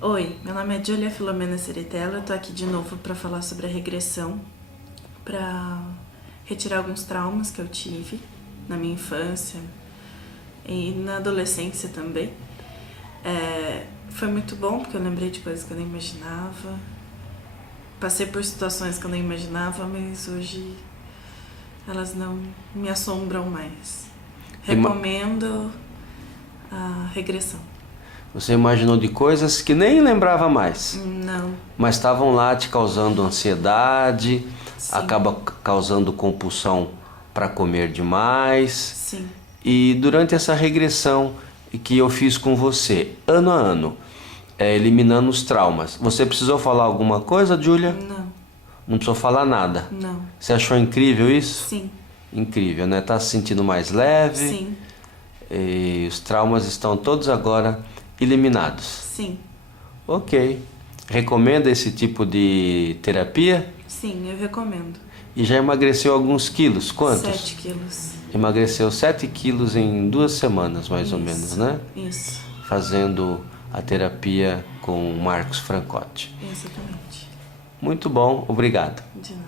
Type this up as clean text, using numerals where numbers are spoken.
Oi, meu nome é Júlia Filomena Ceritella, eu tô aqui de novo para falar sobre a regressão, para retirar alguns traumas que eu tive na minha infância e na adolescência também. Foi muito bom porque eu lembrei de coisas que eu nem imaginava, passei por situações que eu nem imaginava, mas hoje elas não me assombram mais. Recomendo a regressão. Você imaginou de coisas que nem lembrava mais, Não. mas estavam lá te causando ansiedade, Sim. acaba causando compulsão para comer demais. Sim. E durante essa regressão que eu fiz com você, ano a ano, eliminando os traumas, você precisou falar alguma coisa, Júlia? Não. Não precisou falar nada? Não. Você achou incrível isso? Sim. Incrível, né? Tá se sentindo mais leve? Sim. E os traumas estão todos agora eliminados? Sim. Ok. Recomenda esse tipo de terapia? Sim, eu recomendo. E já emagreceu alguns quilos? Quantos? 7 quilos. Emagreceu 7 quilos em 2 semanas, mais ou menos, né? Isso. Fazendo a terapia com o Marcos Francotti. Exatamente. Muito bom, obrigado. De nada.